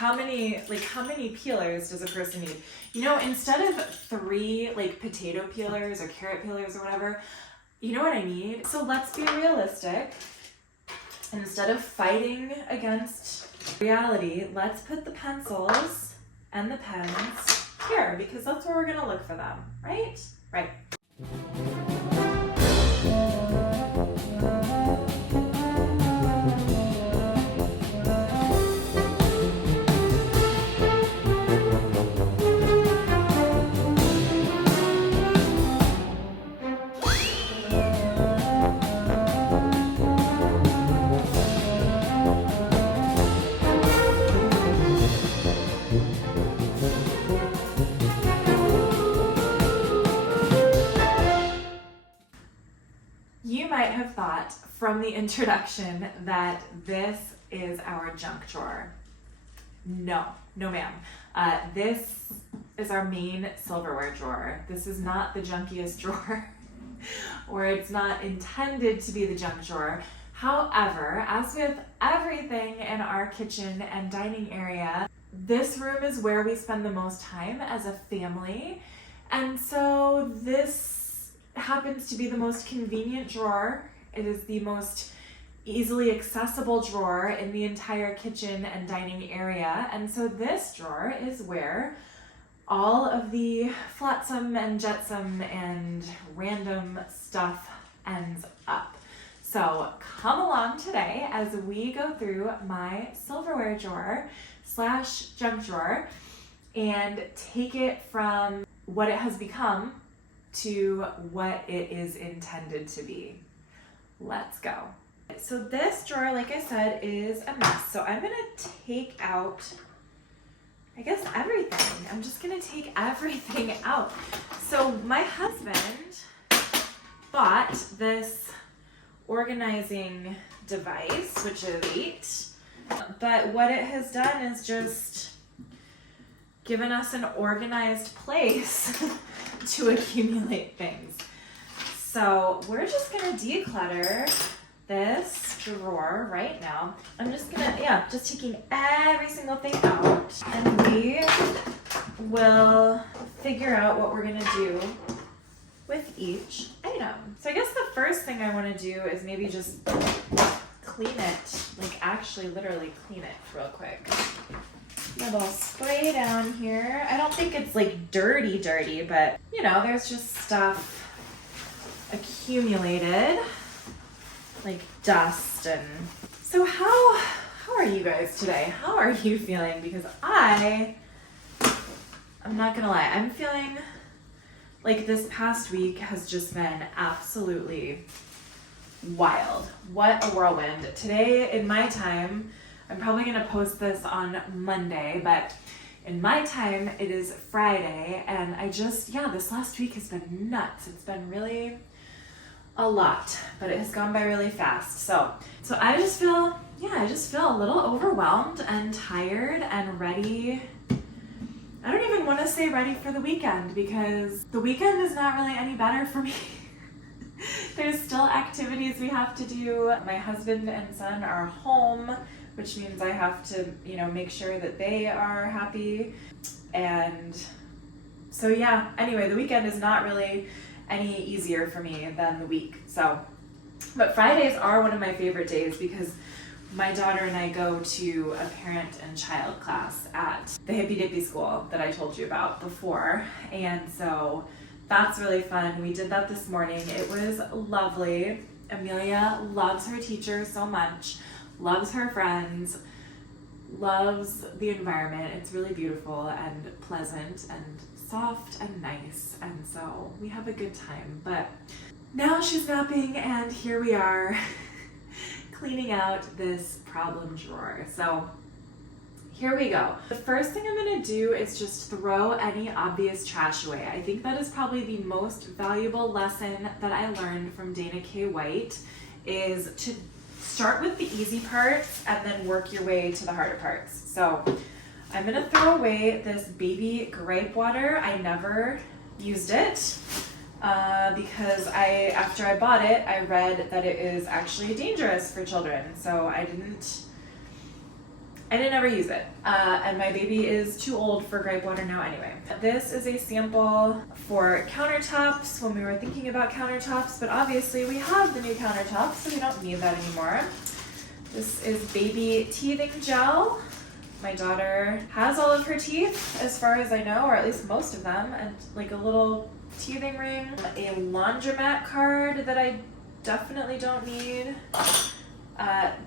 how many peelers does a person need? You know, instead of 3 like potato peelers or carrot peelers or whatever, you know what I need? So let's be realistic. Instead of fighting against reality, let's put the pencils and the pens here, because that's where we're gonna look for them, right? Right. You might have thought from the introduction that this is our junk drawer. No ma'am. This is our main silverware drawer. This is not the junkiest drawer, or it's not intended to be the junk drawer. However, as with everything in our kitchen and dining area, this room is where we spend the most time as a family. And so this happens to be the most convenient drawer. It is the most easily accessible drawer in the entire kitchen and dining area. And so this drawer is where all of the flotsam and jetsam and random stuff ends up. So come along today as we go through my silverware drawer / junk drawer and take it from what it has become to what it is intended to be. Let's go. So this drawer, like I said, is a mess. So I'm gonna take out, I guess, everything. I'm just gonna take everything out. So my husband bought this organizing device, which is great, but what it has done is just given us an organized place to accumulate things. So we're just gonna declutter this drawer right now. I'm just gonna, just taking every single thing out, and we will figure out what we're gonna do with each item. So I guess the first thing I wanna do is maybe just clean it, like actually literally clean it real quick. A little spray down here. I don't think it's like dirty, but you know, there's just stuff accumulated, like dust. And so how are you guys today? How are you feeling? Because I'm not gonna lie, I'm feeling like this past week has just been absolutely wild. What a whirlwind. Today in my time, I'm probably gonna post this on Monday, but in my time, it is Friday, and this last week has been nuts. It's been really a lot, but it has gone by really fast. So I just feel a little overwhelmed and tired and ready. I don't even want to say ready for the weekend, because the weekend is not really any better for me. There's still activities we have to do. My husband and son are home, which means I have to, make sure that they are happy. And so anyway, the weekend is not really any easier for me than the week. But Fridays are one of my favorite days because my daughter and I go to a parent and child class at the Hippy Dippy school that I told you about before. And so that's really fun. We did that this morning. It was lovely. Amelia loves her teacher so much, loves her friends, loves the environment. It's really beautiful and pleasant and soft and nice. And so we have a good time. But now she's napping, and here we are cleaning out this problem drawer. So here we go. The first thing I'm gonna do is just throw any obvious trash away. I think that is probably the most valuable lesson that I learned from Dana K. White, is to start with the easy parts and then work your way to the harder parts. So I'm gonna throw away this baby gripe water. I never used it because after I bought it, I read that it is actually dangerous for children. So I I didn't ever use it. And my baby is too old for gripe water now anyway. This is a sample for countertops when we were thinking about countertops, but obviously we have the new countertops, so we don't need that anymore. This is baby teething gel. My daughter has all of her teeth, as far as I know, or at least most of them, and like a little teething ring, a laundromat card that I definitely don't need,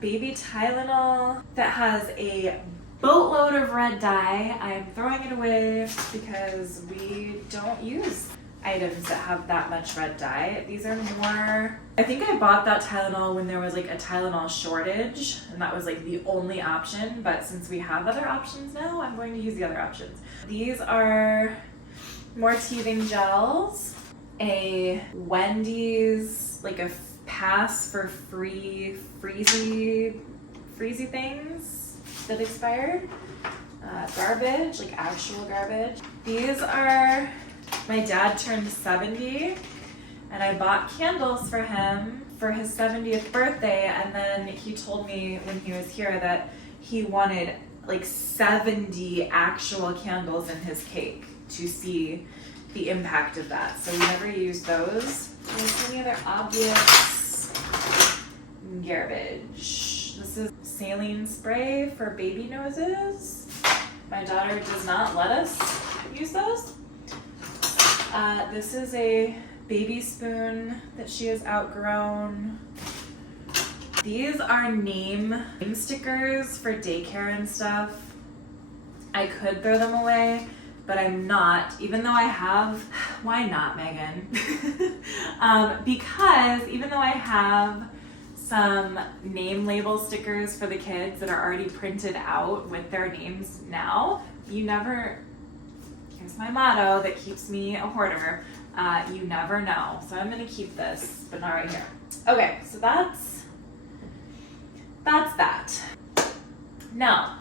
baby Tylenol that has a boatload of red dye. I'm throwing it away because we don't use items that have that much red dye. These are more, I think I bought that Tylenol when there was like a Tylenol shortage and that was like the only option, but since we have other options now, I'm going to use the other options. These are more teething gels, a Wendy's, like a pass for free freezy things that expired, garbage, like actual garbage. These are, my dad turned 70 and I bought candles for him for his 70th birthday, and then he told me when he was here that he wanted like 70 actual candles in his cake to see the impact of that. So we never used those. There's any other obvious garbage. This is saline spray for baby noses. My daughter does not let us use those. This is a baby spoon that she has outgrown. These are name stickers for daycare and stuff. I could throw them away, but I'm not, even though I have. Why not, Megan? Because even though I have some name label stickers for the kids that are already printed out with their names now, you never, here's my motto that keeps me a hoarder, you never know. So I'm gonna keep this, but not right here. Okay, so that's that. Now,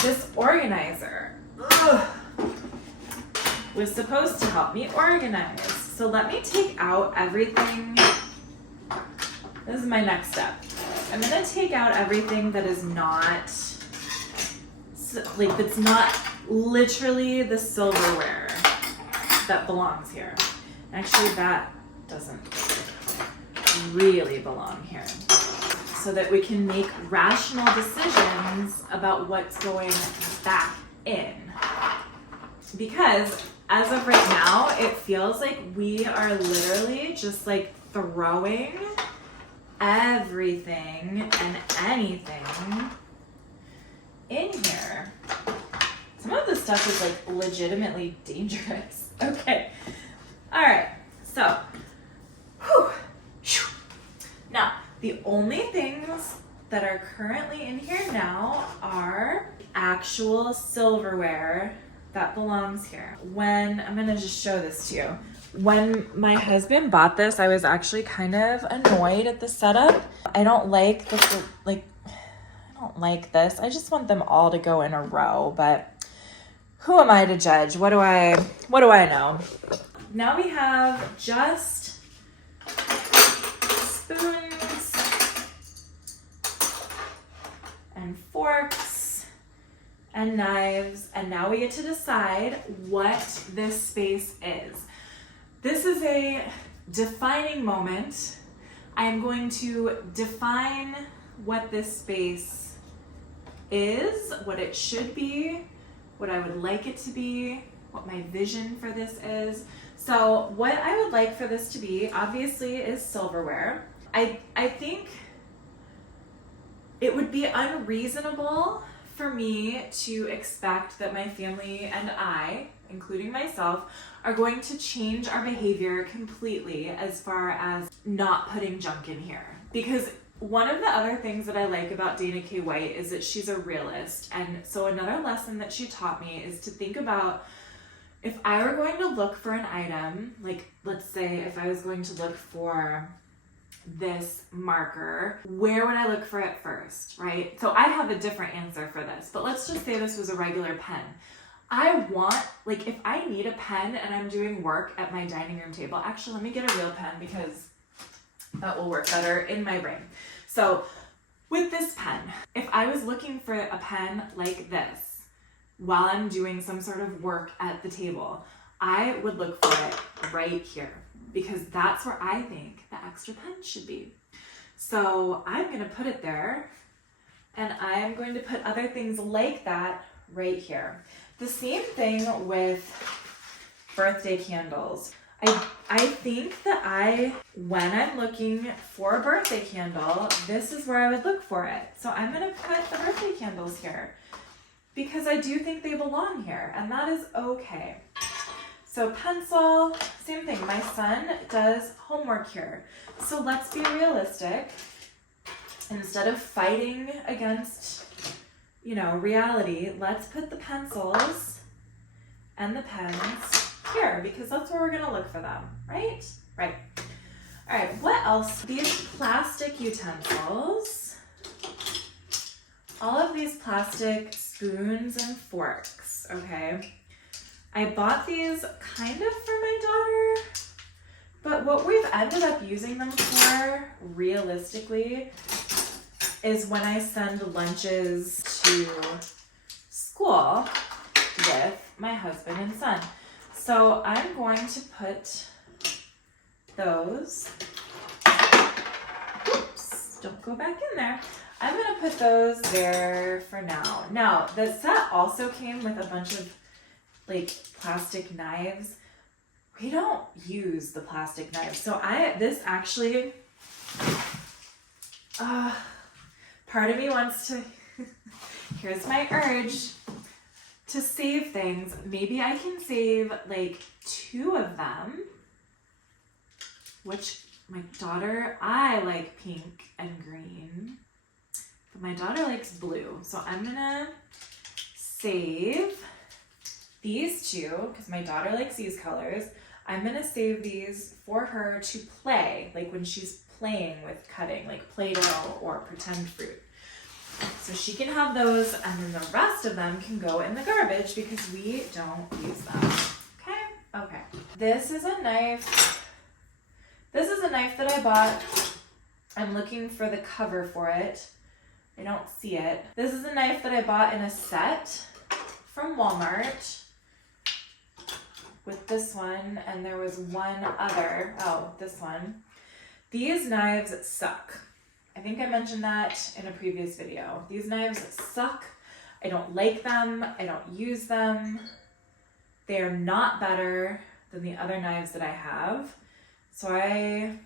this organizer, was supposed to help me organize. So let me take out everything. This is my next step. I'm gonna take out everything that is not, like that's not literally the silverware that belongs here. Actually, that doesn't really belong here. So that we can make rational decisions about what's going back in. Because as of right now, it feels like we are literally just like throwing everything and anything in here. Some of the stuff is like legitimately dangerous. Okay. All right. So, now the only things that are currently in here now are actual silverware that belongs here. I'm gonna just show this to you. When my husband bought this, I was actually kind of annoyed at the setup. I don't like this, I don't like this. I just want them all to go in a row, but who am I to judge? What do I know? Now we have just spoons and forks and knives, and now we get to decide what this space is. This is a defining moment. I am going to define what this space is, what it should be, what I would like it to be, what my vision for this is. So what I would like for this to be, obviously, is silverware. I think it would be unreasonable for me to expect that my family and I, including myself, are going to change our behavior completely as far as not putting junk in here. Because one of the other things that I like about Dana K. White is that she's a realist. And so another lesson that she taught me is to think about, if I were going to look for an item, like let's say if I was going to look for this marker, where would I look for it first, right? So I have a different answer for this, but let's just say this was a regular pen. I want, like if I need a pen and I'm doing work at my dining room table, actually let me get a real pen because that will work better in my brain. So With this pen, if I was looking for a pen like this while I'm doing some sort of work at the table, I would look for it right here because that's where I think the extra pen should be. So I'm going to put it there, and I'm going to put other things like that right here. The same thing with birthday candles. I think that when I'm looking for a birthday candle, this is where I would look for it. So I'm going to put the birthday candles here because I do think they belong here, and that is okay. So pencil, same thing. My son does homework here. So let's be realistic. Instead of fighting against, reality, let's put the pencils and the pens here because that's where we're gonna look for them, right? Right. All right, what else? These plastic utensils. All of these plastic spoons and forks, okay? I bought these kind of for my daughter, but what we've ended up using them for, realistically, is when I send lunches to school with my husband and son. So I'm going to put those, oops, don't go back in there. I'm gonna put those there for now. Now, the set also came with a bunch of plastic knives. We don't use the plastic knives. So this actually, part of me wants to, here's my urge to save things. Maybe I can save 2 of them, which my daughter, I like pink and green, but my daughter likes blue. So I'm gonna save these 2 because my daughter likes these colors. I'm gonna save these for her to play, when she's playing with cutting, Play-Doh or pretend fruit. So she can have those, and then the rest of them can go in the garbage because we don't use them. Okay. This is a knife. This is a knife that I bought. I'm looking for the cover for it. I don't see it. This is a knife that I bought in a set from Walmart with this one, and there was one other. Oh, this one. These knives suck. I think I mentioned that in a previous video. These knives suck. I don't like them. I don't use them. They are not better than the other knives that I have. So I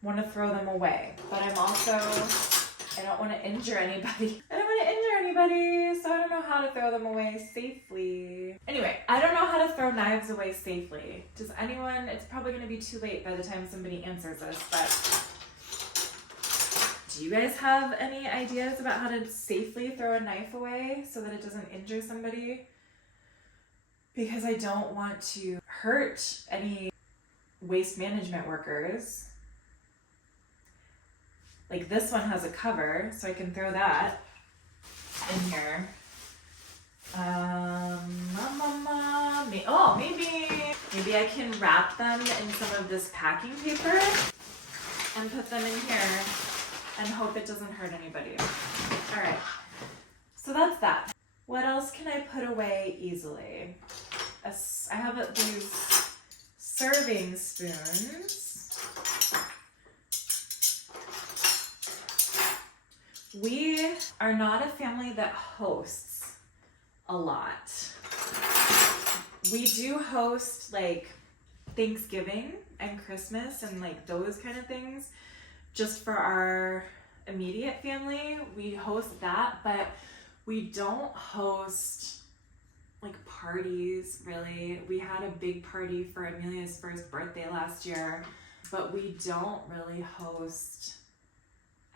want to throw them away. But I don't want to injure anybody. So I don't know how to throw them away safely. Anyway, I don't know how to throw knives away safely. Does anyone? It's probably going to be too late by the time somebody answers this, but do you guys have any ideas about how to safely throw a knife away so that it doesn't injure somebody? Because I don't want to hurt any waste management workers. This one has a cover, so I can throw that in here. Maybe I can wrap them in some of this packing paper and put them in here and hope it doesn't hurt anybody. All right, so that's that. What else can I put away easily? I have these serving spoons. We are not a family that hosts a lot. We do host Thanksgiving and Christmas and those kind of things just for our immediate family. We host that, but we don't host parties really. We had a big party for Amelia's first birthday last year, but we don't really host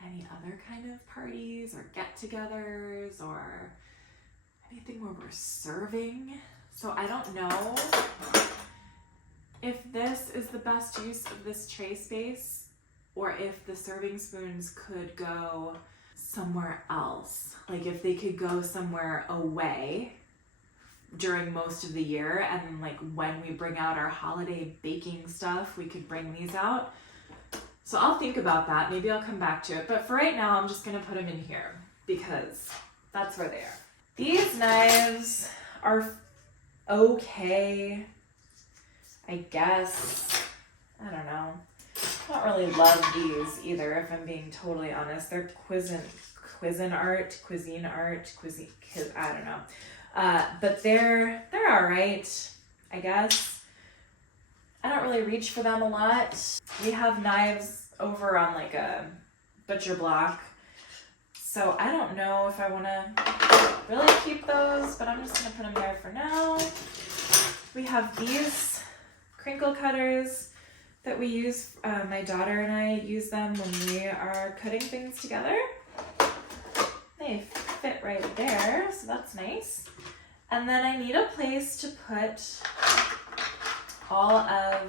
any other kind of parties or get-togethers or anything where we're serving. So I don't know if this is the best use of this tray space or if the serving spoons could go somewhere else. If they could go somewhere away during most of the year, and when we bring out our holiday baking stuff, we could bring these out. So I'll think about that. Maybe I'll come back to it. But for right now, I'm just going to put them in here because that's where they are. These knives are okay, I guess. I don't know. I don't really love these either, if I'm being totally honest. They're cuisine art, I don't know. But they're all right, I guess. I don't really reach for them a lot. We have knives over on like a butcher block, so I don't know if I want to really keep those, but I'm just going to put them there for now. We have these crinkle cutters that we use. My daughter and I use them when we are cutting things together. They fit right there, so that's nice. And then I need a place to put all of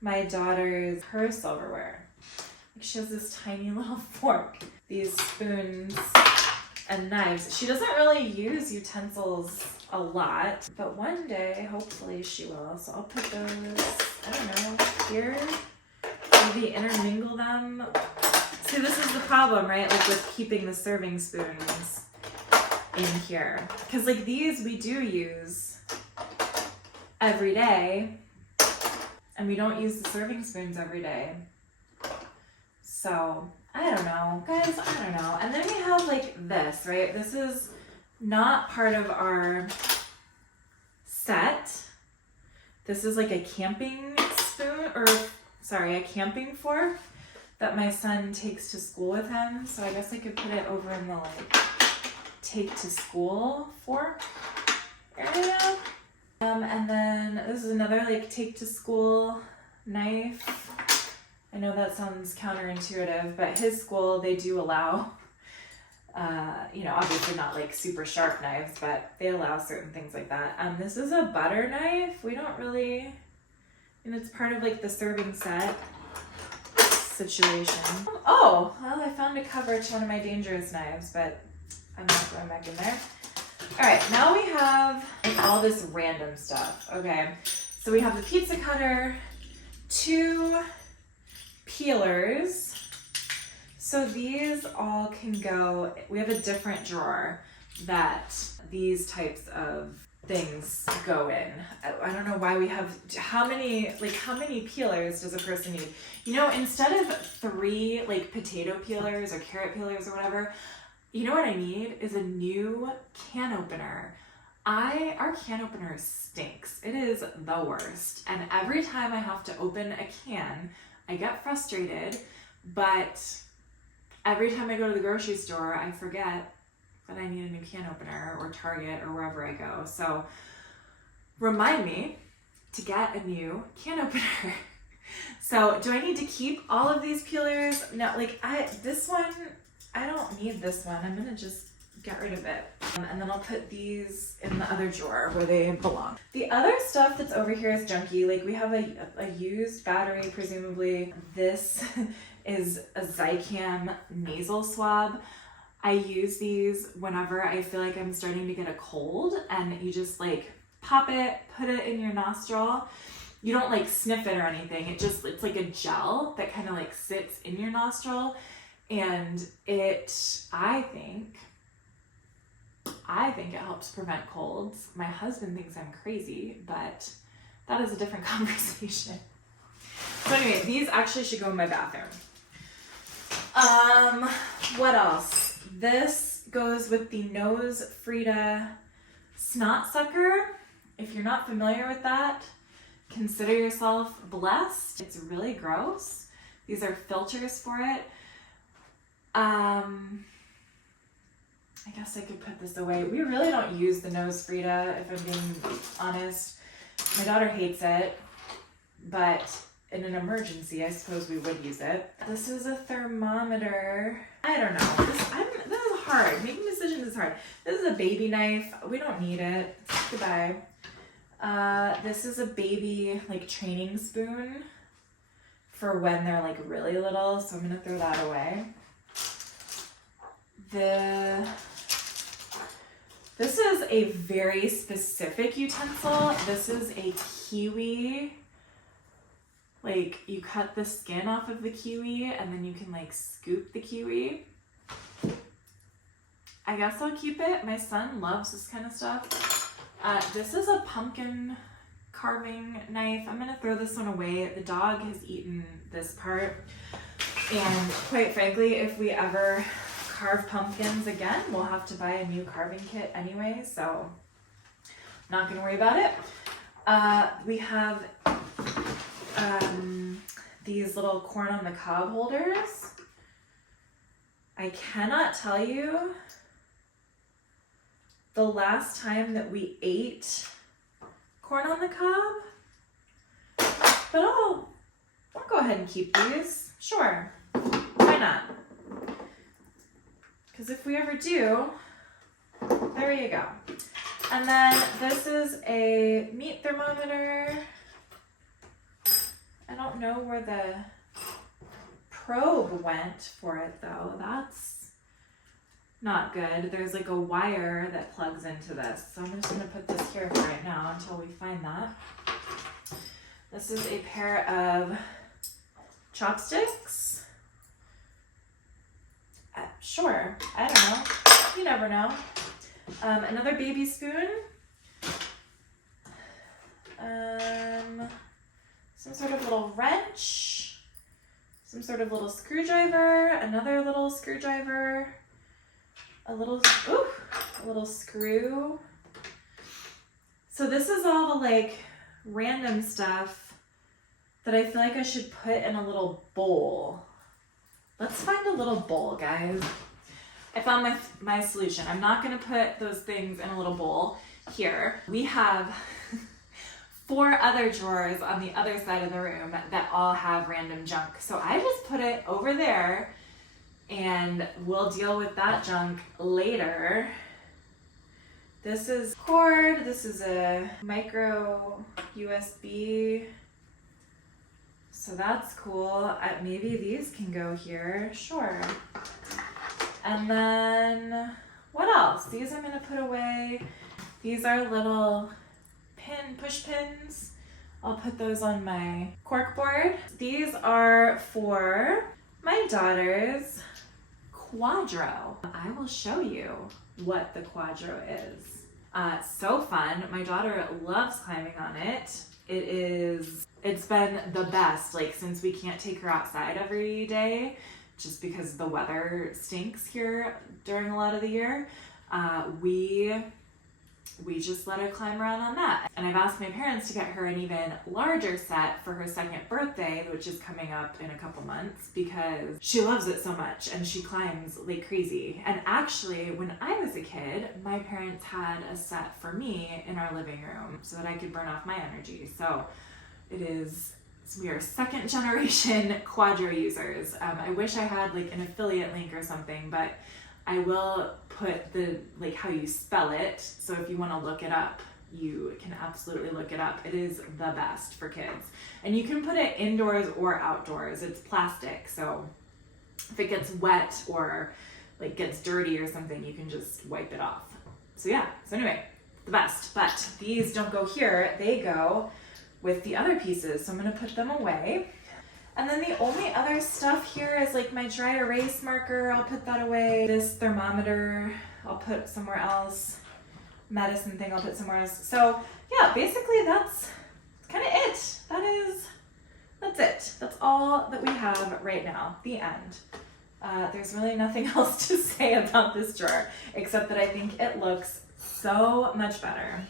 my daughter's, her silverware. She has this tiny little fork, these spoons and knives. She doesn't really use utensils a lot, but one day, hopefully she will. So I'll put those, I don't know, here. Maybe intermingle them. See, this is the problem, right? Like with keeping the serving spoons in here. Because like these we do use every day, and we don't use the serving spoons every day. So I don't know, guys, I don't know. And then we have like this, right? This is not part of our set. This is like a camping spoon, or sorry, a camping fork that my son takes to school with him. So I guess I could put it over in the like take to school fork area. And then this is another like take to school knife. I know that sounds counterintuitive, but his school, they do allow, obviously not like super sharp knives, but they allow certain things like that. This is a butter knife. We don't really, it's part of like the serving set situation. Oh, well, I found a cover to one of my dangerous knives, but I'm not going back in there. All right, now we have like all this random stuff. Okay, so we have the pizza cutter, 2 peelers. So these all can go, we have a different drawer that these types of things go in. I don't know why we have, how many peelers does a person need? Instead of 3 like potato peelers or carrot peelers or whatever, you know what I need is a new can opener. Our can opener stinks. It is the worst. And every time I have to open a can, I get frustrated, but every time I go to the grocery store, I forget that I need a new can opener, or Target, or wherever I go. So remind me to get a new can opener. So do I need to keep all of these peelers? No, this one, I don't need this one. I'm gonna just get rid of it. And then I'll put these in the other drawer where they belong. The other stuff that's over here is junky. Like we have a used battery, presumably. This is a Zicam nasal swab. I use these whenever I feel like I'm starting to get a cold, and you just like pop it, put it in your nostril. You don't like sniff it or anything. It's like a gel that kind of like sits in your nostril, and I think it helps prevent colds. My husband thinks I'm crazy, but that is a different conversation. So anyway, these actually should go in my bathroom. What else? This goes with the Nose Frida snot sucker. If you're not familiar with that, consider yourself blessed. It's really gross. These are filters for it. I guess I could put this away. We really don't use the Nose Frida, if I'm being honest. My daughter hates it, but in an emergency, I suppose we would use it. This is a thermometer. I don't know. This is hard. Making decisions is hard. This is a baby knife. We don't need it. Goodbye. This is a baby training spoon for when they're really little, so I'm gonna throw that away. This is a very specific utensil. This is a kiwi Like you cut the skin off of the kiwi and then you can like scoop the kiwi. I guess I'll keep it. My son loves this kind of stuff. This is a pumpkin carving knife. I'm gonna throw this one away. The dog has eaten this part. And quite frankly, if we ever carve pumpkins again, we'll have to buy a new carving kit anyway, so not gonna worry about it. We have these little corn on the cob holders. I cannot tell you the last time that we ate corn on the cob, but I'll go ahead and keep these. Sure, why not? Because if we ever do, there you go. And then this is a meat thermometer. I don't know where the probe went for it though. That's not good. There's like a wire that plugs into this. So I'm just gonna put this here for right now until we find that. This is a pair of chopsticks. Sure, I don't know. You never know. Another baby spoon. Some sort of little wrench. Some sort of little screwdriver. Another little screwdriver. A little screw. So this is all the like random stuff that I feel like I should put in a little bowl. Let's find a little bowl, guys. I found my solution. I'm not gonna put those things in a little bowl here. We have 4 other drawers on the other side of the room that all have random junk. So I just put it over there and we'll deal with that junk later. This is cord, this is a micro USB. So that's cool. Maybe these can go here, sure. And then, what else? These I'm gonna put away. These are little push pins. I'll put those on my cork board. These are for my daughter's Quadro. I will show you what the Quadro is. So fun. My daughter loves climbing on it. It's been the best, like since we can't take her outside every day, just because the weather stinks here during a lot of the year. We just let her climb around on that. And I've asked my parents to get her an even larger set for her 2nd birthday, which is coming up in a couple months, because she loves it so much and she climbs like crazy. And actually, when I was a kid, my parents had a set for me in our living room so that I could burn off my energy. So we are 2nd generation Quadro users. I wish I had like an affiliate link or something, but I will put the like how you spell it. So if you want to look it up, you can absolutely look it up. It is the best for kids. And you can put it indoors or outdoors. It's plastic, so if it gets wet or like gets dirty or something, you can just wipe it off. So yeah, so anyway, the best. But these don't go here, they go with the other pieces. So I'm gonna put them away. And then the only other stuff here is like my dry erase marker. I'll put that away. This thermometer, I'll put somewhere else. Medicine thing, I'll put somewhere else. So yeah, basically that's kind of it. That's it. That's all that we have right now, the end. There's really nothing else to say about this drawer, except that I think it looks so much better.